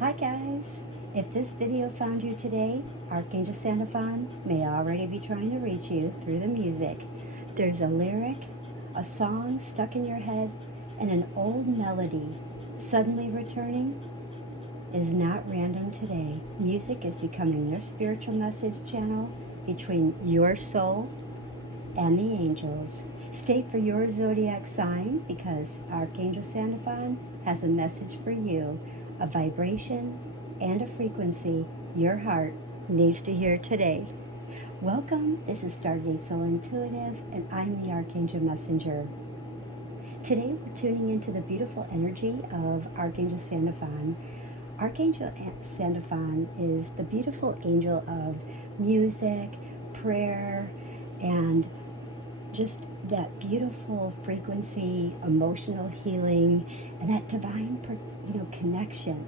Hi guys! If this video found you today, Archangel Sandalphon may already be trying to reach you through the music. There's a lyric, a song stuck in your head, and an old melody suddenly returning is not random today. Music is becoming your spiritual message channel between your soul and the angels. State for your zodiac sign because Archangel Sandalphon has a message for you, a vibration and a frequency your heart needs to hear today. Welcome, this is Stargate Soul Intuitive, and I'm the Archangel Messenger. Today we're tuning into the beautiful energy of Archangel Sandalphon. Archangel Sandalphon is the beautiful angel of music, prayer, and just that beautiful frequency, emotional healing, and that divine, connection.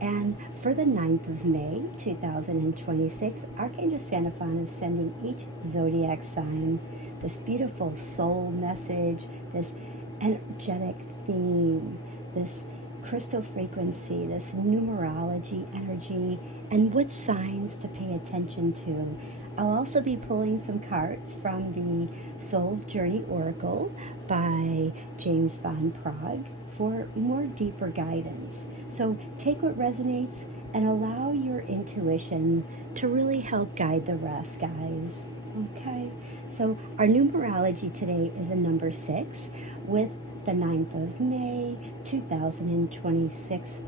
And for the 9th of May, 2026, Archangel Sandalphon is sending each zodiac sign this beautiful soul message, this energetic theme, this crystal frequency, this numerology energy, and what signs to pay attention to. I'll also be pulling some cards from the Soul's Journey Oracle by James Van Praagh for more deeper guidance. So take what resonates and allow your intuition to really help guide the rest, guys. Okay? So our numerology today is a number 6 with the 9th of May, 2026.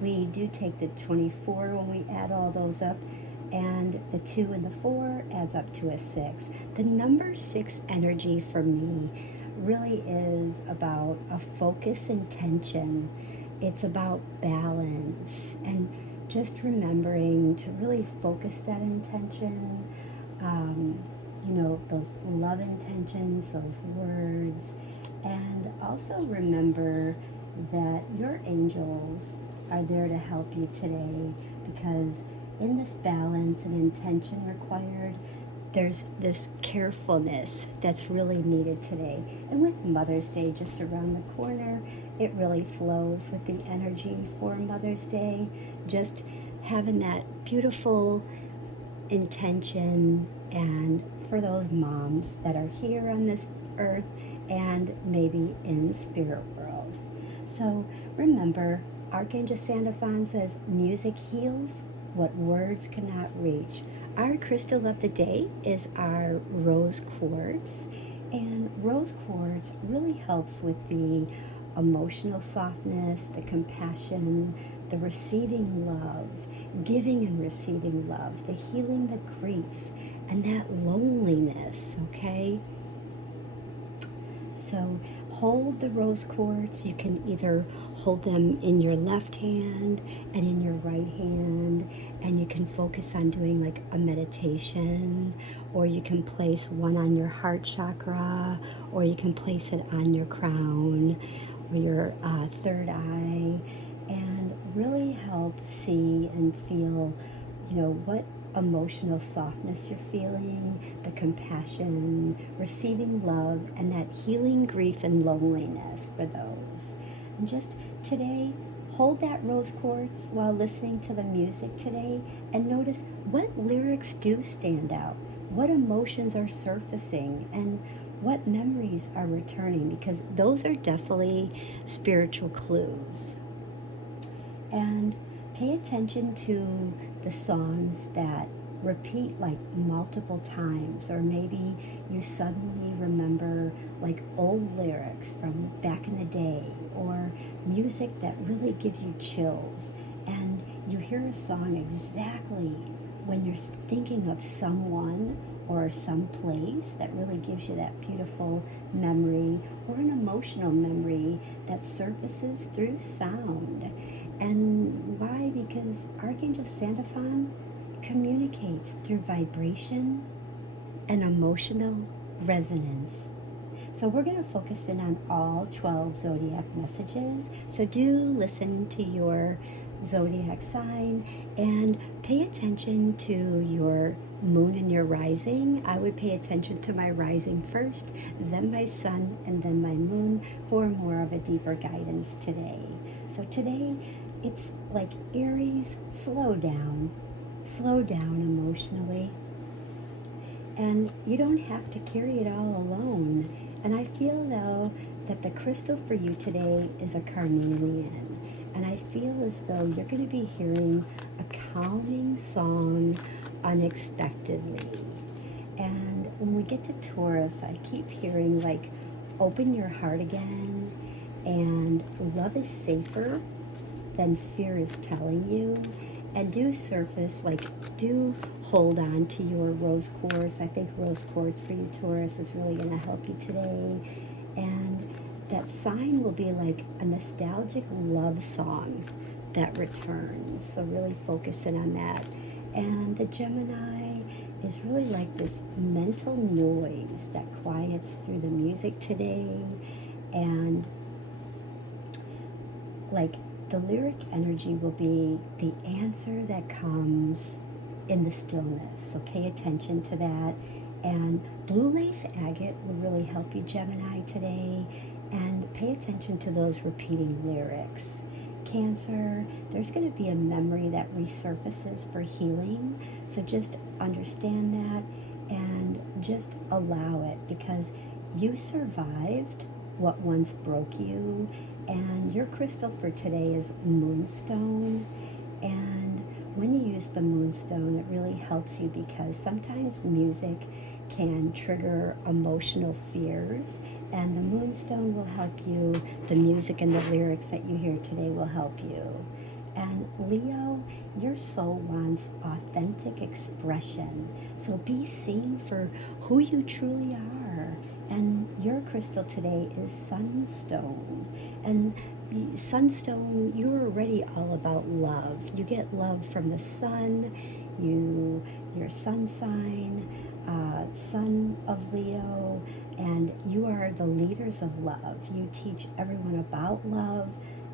We do take the 24 when we add all those up, and the 2 and the 4 adds up to a 6. The number 6 energy for me really is about a focus intention. It's about balance and just remembering to really focus that intention, those love intentions, those words, and also remember that your angels are there to help you today, because in this balance and intention required, there's this carefulness that's really needed today. And with Mother's Day just around the corner, it really flows with the energy for Mother's Day. Just having that beautiful intention, and for those moms that are here on this earth and maybe in the spirit world. So remember, Archangel Sandalphon says music heals what words cannot reach. Our crystal of the day is our rose quartz, and rose quartz really helps with the emotional softness, the compassion, the receiving love, giving and receiving love, the healing the grief, and that loneliness, okay? So hold the rose quartz. You can either hold them in your left hand and in your right hand, and you can focus on doing like a meditation, or you can place one on your heart chakra, or you can place it on your crown or your third eye, and really help see and feel, what emotional softness you're feeling, the compassion, receiving love, and that healing grief and loneliness for those. And just today, hold that rose quartz while listening to the music today, and notice what lyrics do stand out, what emotions are surfacing, and what memories are returning, because those are definitely spiritual clues. And pay attention to the songs that repeat like multiple times, or maybe you suddenly remember like old lyrics from back in the day, or music that really gives you chills, and you hear a song exactly when you're thinking of someone or some place that really gives you that beautiful memory, or an emotional memory that surfaces through sound. And why? Because Archangel Sandalphon communicates through vibration and emotional resonance. So we're going to focus in on all 12 zodiac messages. So do listen to your zodiac sign and pay attention to your moon and your rising. I would pay attention to my rising first, then my sun, and then my moon for more of a deeper guidance today. So today, it's like Aries, slow down emotionally. And you don't have to carry it all alone. And I feel though that the crystal for you today is a carnelian. And I feel as though you're going to be hearing a calming song unexpectedly. And when we get to Taurus, I keep hearing like, open your heart again, and love is safer than fear is telling you. And do surface, like, do hold on to your rose quartz. I think rose quartz for you, Taurus, is really going to help you today. And that sign will be like a nostalgic love song that returns. So really focus in on that. And the Gemini is really like this mental noise that quiets through the music today. And like, the lyric energy will be the answer that comes in the stillness. So pay attention to that. And blue lace agate will really help you, Gemini, today. And pay attention to those repeating lyrics. Cancer, there's going to be a memory that resurfaces for healing. So just understand that and just allow it, because you survived what once broke you. And your crystal for today is moonstone. And when you use the moonstone, it really helps you, because sometimes music can trigger emotional fears, and the moonstone will help you. The music and the lyrics that you hear today will help you. And Leo, your soul wants authentic expression. So be seen for who you truly are. And your crystal today is sunstone. And sunstone, you're already all about love. You get love from the sun. Your sun sign, son of Leo, and you are the leaders of love. You teach everyone about love,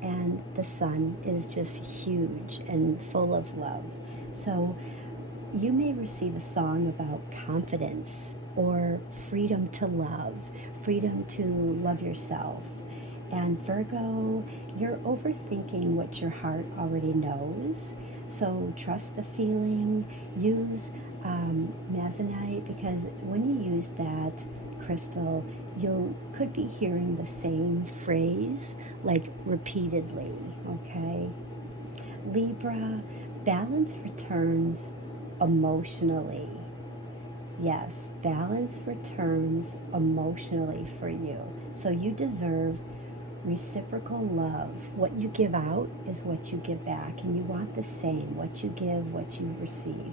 and the sun is just huge and full of love. So you may receive a song about confidence or freedom to love yourself. And Virgo, you're overthinking what your heart already knows. So trust the feeling. Use Mazanite, because when you use that crystal, you could be hearing the same phrase like repeatedly, okay? Libra, balance returns emotionally. Yes, balance returns emotionally for you. So you deserve reciprocal love. What you give out is what you give back, and you want the same. What you give, what you receive.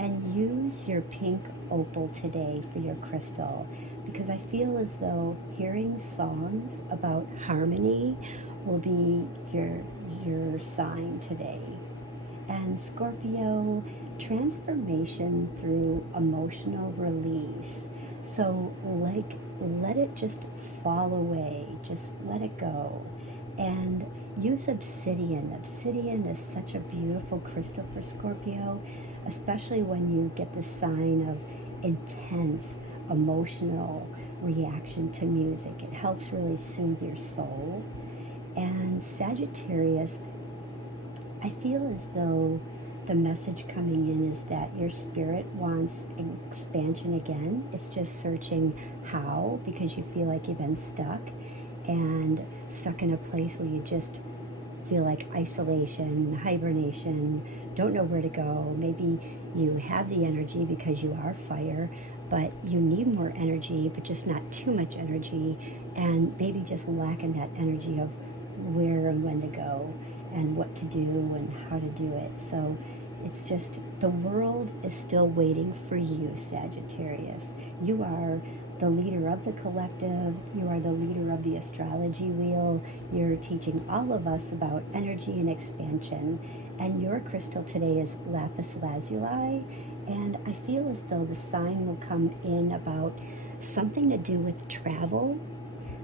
And use your pink opal today for your crystal, because I feel as though hearing songs about harmony will be your sign today. And Scorpio, transformation through emotional release. So like, let it just fall away, just let it go. And use obsidian. Obsidian is such a beautiful crystal for Scorpio, especially when you get the sign of intense emotional reaction to music. It helps really soothe your soul. And Sagittarius, I feel as though the message coming in is that your spirit wants expansion again. It's just searching how, because you feel like you've been stuck in a place where you just feel like isolation, hibernation, don't know where to go. Maybe you have the energy because you are fire, but you need more energy, but just not too much energy, and maybe just lacking that energy of where and when to go and what to do and how to do it. So it's just, the world is still waiting for you, Sagittarius. You are the leader of the collective. You are the leader of the astrology wheel. You're teaching all of us about energy and expansion. And your crystal today is lapis lazuli. And I feel as though the sign will come in about something to do with travel,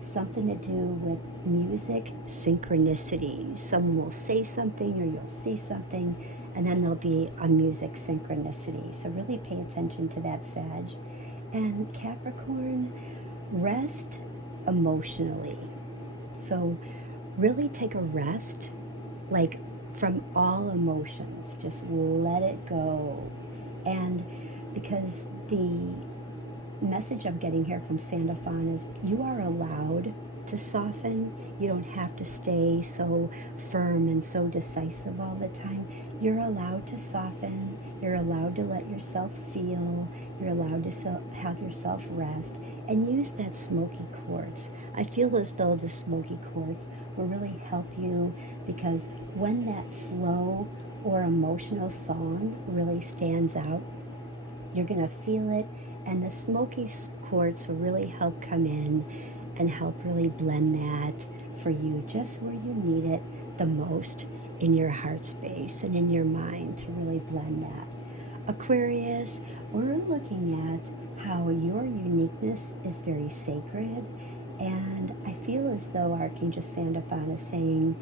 something to do with music, synchronicities. Someone will say something or you'll see something, and then there'll be a music synchronicity. So really pay attention to that, Sag. And Capricorn, rest emotionally. So really take a rest, like from all emotions. Just let it go. And because the message I'm getting here from Sandalphon is you are allowed to soften. You don't have to stay so firm and so decisive all the time. You're allowed to soften. You're allowed to let yourself feel. You're allowed to have yourself rest and use that smoky quartz. I feel as though the smoky quartz will really help you, because when that slow or emotional song really stands out, you're going to feel it, and the smoky quartz will really help come in and help really blend that for you just where you need it the most, in your heart space and in your mind, to really blend that. Aquarius, we're looking at how your uniqueness is very sacred, and I feel as though Archangel Sandalphon is saying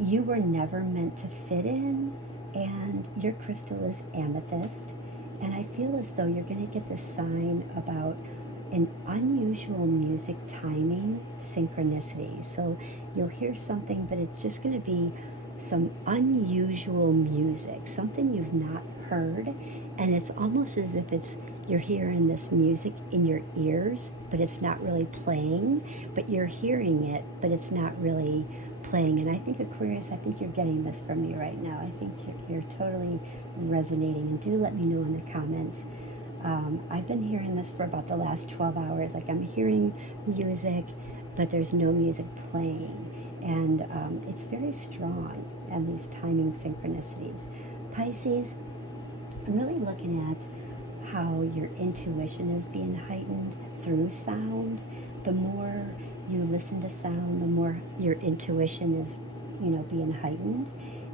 you were never meant to fit in, and your crystal is amethyst. And I feel as though you're going to get this sign about an unusual music timing synchronicity. So you'll hear something, but it's just going to be some unusual music, something you've not heard. And it's almost as if you're hearing this music in your ears, but it's not really playing, but you're hearing it, but it's not really playing. And I think, Aquarius, I think you're getting this from me right now. I think you're totally resonating. And do let me know in the comments. I've been hearing this for about the last 12 hours. Like, I'm hearing music, but there's no music playing. And it's very strong, and these timing synchronicities. Pisces, I'm really looking at how your intuition is being heightened through sound. The more you listen to sound, the more your intuition is, being heightened.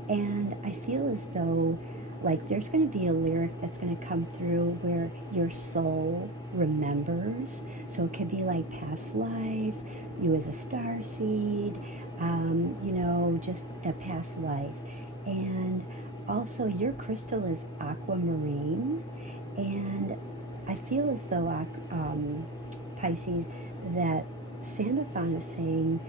And I feel as though, like, there's going to be a lyric that's going to come through where your soul remembers. So it could be like past life, you as a starseed, just the past life. And also, your crystal is aquamarine. And I feel as though, Pisces, that Sandalphon is saying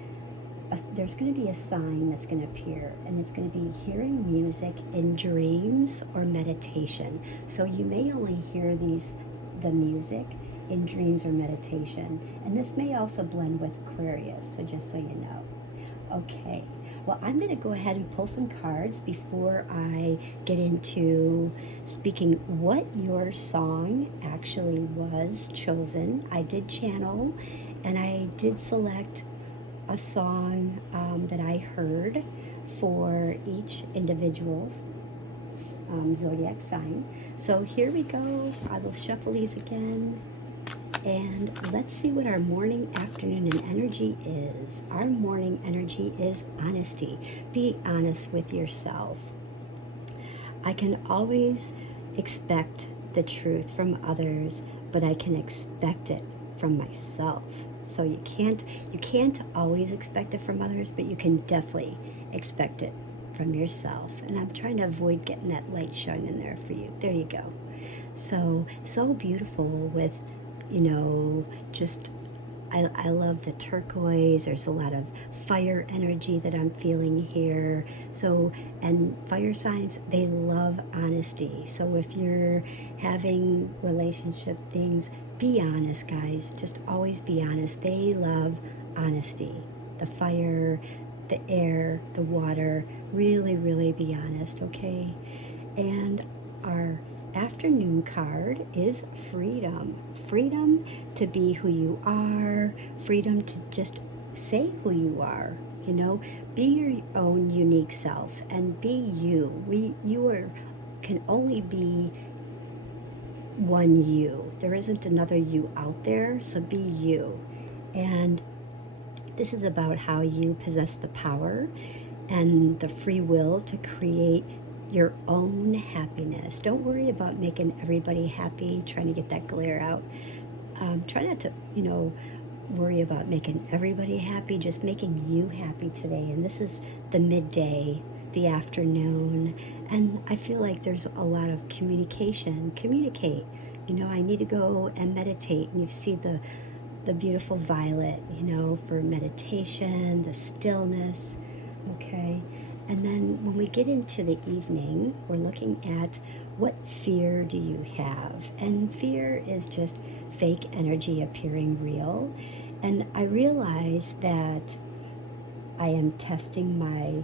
there's going to be a sign that's going to appear, and it's going to be hearing music in dreams or meditation. So you may only hear the music in dreams or meditation. And this may also blend with Aquarius, so just so you know. Okay, well, I'm going to go ahead and pull some cards before I get into speaking what your song actually was chosen. I did channel, and I did select a song that I heard for each individual's zodiac sign. So here we go. I will shuffle these again. And let's see what our morning, afternoon, and energy is. Our morning energy is honesty. Be honest with yourself. I can always expect the truth from others, but I can expect it from myself. So you can't always expect it from others, but you can definitely expect it from yourself. And I'm trying to avoid getting that light shining there for you. There you go. So beautiful with, I love the turquoise. There's a lot of fire energy that I'm feeling here. So, and fire signs, they love honesty. So if you're having relationship things, be honest, guys. Just always be honest. They love honesty. The fire, the air, the water, really, really be honest, okay? And our afternoon card is freedom. Freedom to be who you are, freedom to just say who you are, be your own unique self and be you. Can only be one you. There isn't another you out there, so be you. And this is about how you possess the power and the free will to create your own happiness. Don't worry about making everybody happy, trying to get that glare out. Try not to, worry about making everybody happy, just making you happy today. And this is the midday, the afternoon, and I feel like there's a lot of communication. Communicate. I need to go and meditate, and you see the beautiful violet, for meditation, the stillness, okay? And then when we get into the evening, we're looking at what fear do you have? And fear is just fake energy appearing real. And I realize that I am testing my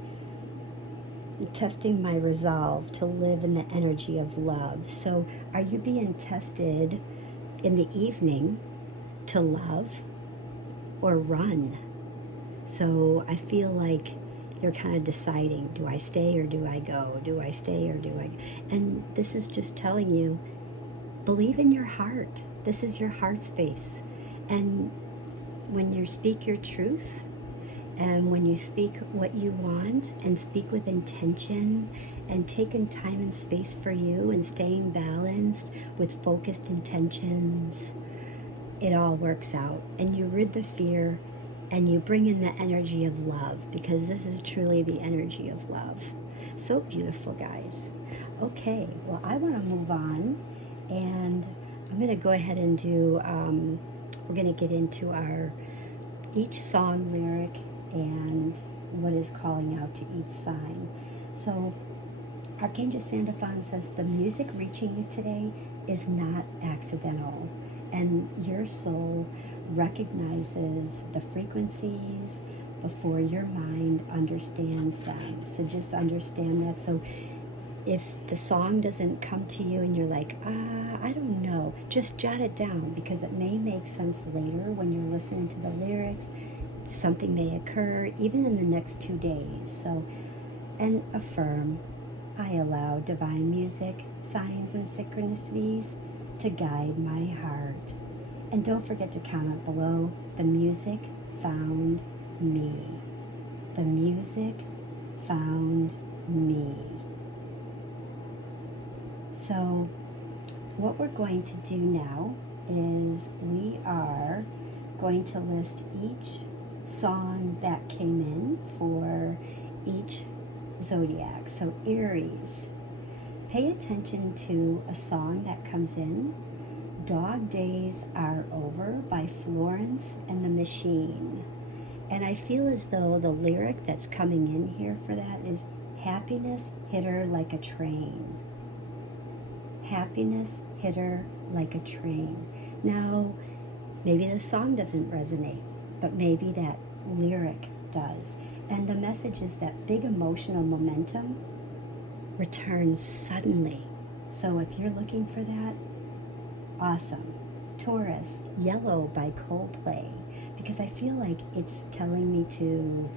resolve to live in the energy of love. So are you being tested in the evening to love or run? So I feel like you're kind of deciding, do I stay or do I go? Do I stay or do I? And this is just telling you, believe in your heart. This is your heart space. And when you speak your truth, and when you speak what you want and speak with intention and taking time and space for you and staying balanced with focused intentions, it all works out. And you rid the fear and you bring in the energy of love, because this is truly the energy of love. So beautiful, guys. Okay, well, I want to move on, and I'm going to go ahead and do, we're going to get into our each song lyric and what is calling out to each sign. So Archangel Sandalphon says the music reaching you today is not accidental, and your soul recognizes the frequencies before your mind understands them. So just understand that. So if the song doesn't come to you and you're like, I don't know, just jot it down, because it may make sense later when you're listening to the lyrics. Something may occur even in the next 2 days. So, and affirm, I allow divine music, signs, and synchronicities to guide my heart. And don't forget to comment below, the music found me. The music found me. So what we're going to do now is we are going to list each song that came in for each zodiac. So Aries, pay attention to a song that comes in. Dog Days Are Over by Florence and the Machine. And I feel as though the lyric that's coming in here for that is happiness hit her like a train. Happiness hit her like a train. Now, maybe the song doesn't resonate, but maybe that lyric does. And the message is that big emotional momentum returns suddenly. So if you're looking for that, awesome. Taurus, Yellow by Coldplay, because I feel like it's telling me to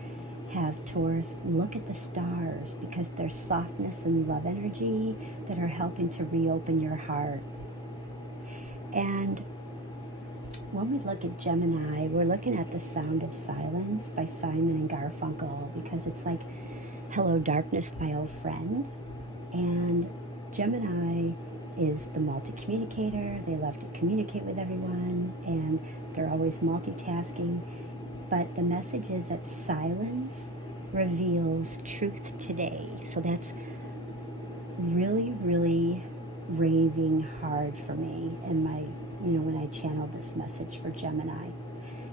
have Taurus look at the stars, because there's softness and love energy that are helping to reopen your heart. And when we look at Gemini, we're looking at The Sound of Silence by Simon and Garfunkel, because it's like, hello darkness, my old friend. And Gemini is the multi-communicator. They love to communicate with everyone, and they're always multitasking. But the message is that silence reveals truth today. So that's really, really raving hard for me in my, when I channel this message for Gemini.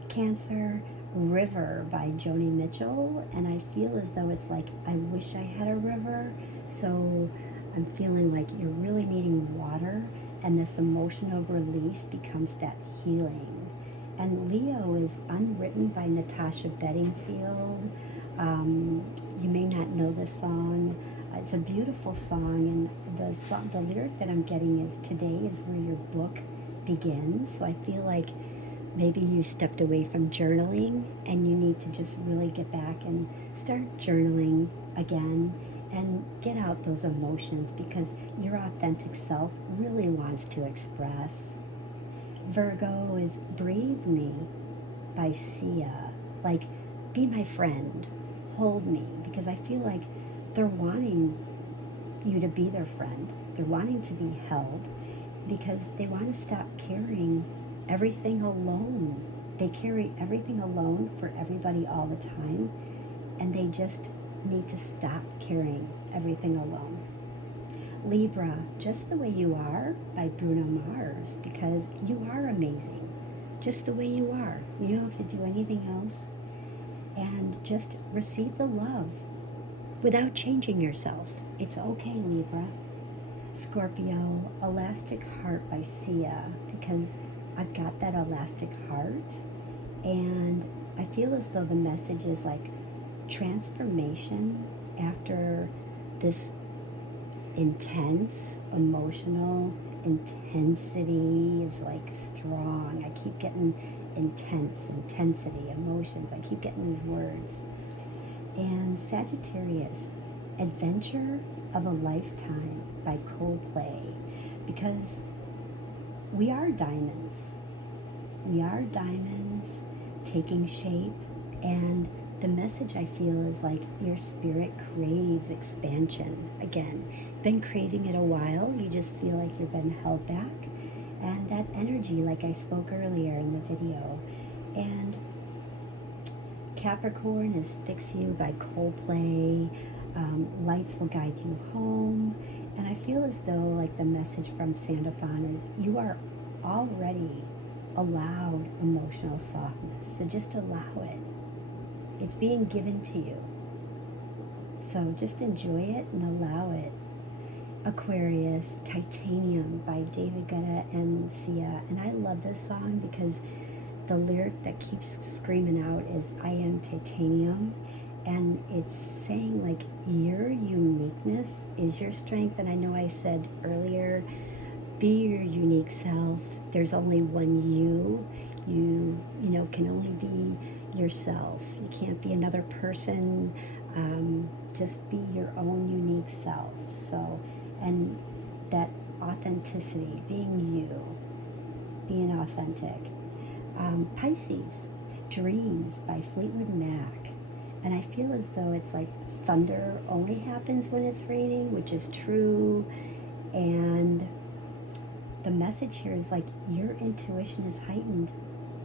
Cancer, River by Joni Mitchell. And I feel as though it's like, I wish I had a river. So I'm feeling like you're really needing water, and this emotional release becomes that healing. And Leo is Unwritten by Natasha Bedingfield. You may not know this song. It's a beautiful song, and the lyric that I'm getting is, today is where your book begins. So I feel like maybe you stepped away from journaling and you need to just really get back and start journaling again and get out those emotions, because your authentic self really wants to express. Virgo is Brave Me by Sia. Like, be my friend, hold me, because I feel like they're wanting you to be their friend. They're wanting to be held, because they want to stop carrying everything alone. They carry everything alone for everybody all the time, and they just need to stop carrying everything alone. Libra, Just the Way You Are by Bruno Mars, because you are amazing, just the way you are. You don't have to do anything else, and just receive the love. without changing yourself. It's okay, Libra. Scorpio, Elastic Heart by Sia, because I've got that elastic heart, and I feel as though the message is like transformation after this intense emotional intensity is like strong. I keep getting intensity, emotions. I keep getting these words. And Sagittarius, Adventure of a Lifetime by Coldplay, because we are diamonds. We are diamonds taking shape, and the message I feel is like your spirit craves expansion. Again, been craving it a while. You just feel like you've been held back. And that energy, like I spoke earlier in the video. And Capricorn is Fix You by Coldplay. Lights will guide you home. And I feel as though like the message from Sandalphon is you are already allowed emotional softness. So just allow it. It's being given to you. So just enjoy it and allow it. Aquarius, Titanium by David Guetta and Sia. And I love this song because the lyric that keeps screaming out is I am titanium. And it's saying like your uniqueness is your strength. And I know I said earlier, be your unique self. There's only one you. You know, can only be yourself. You can't be another person. Just be your own unique self. So, and that authenticity, being you, being authentic. Pisces, Dreams by Fleetwood Mac. And I feel as though it's like thunder only happens when it's raining, which is true. And the message here is like your intuition is heightened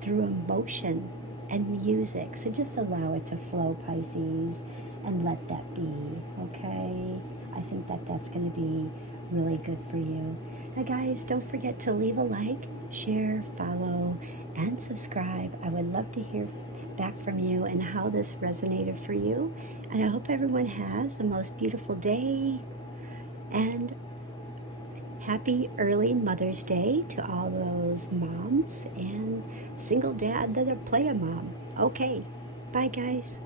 through emotion and music. So just allow it to flow, Pisces, and let that be, okay? I think that that's going to be really good for you. Now, guys, don't forget to leave a like, share, follow, and subscribe. I would love to hear back from you and how this resonated for you. And I hope everyone has the most beautiful day, and happy early Mother's Day to all those moms and single dad that are play a mom. Okay, bye guys.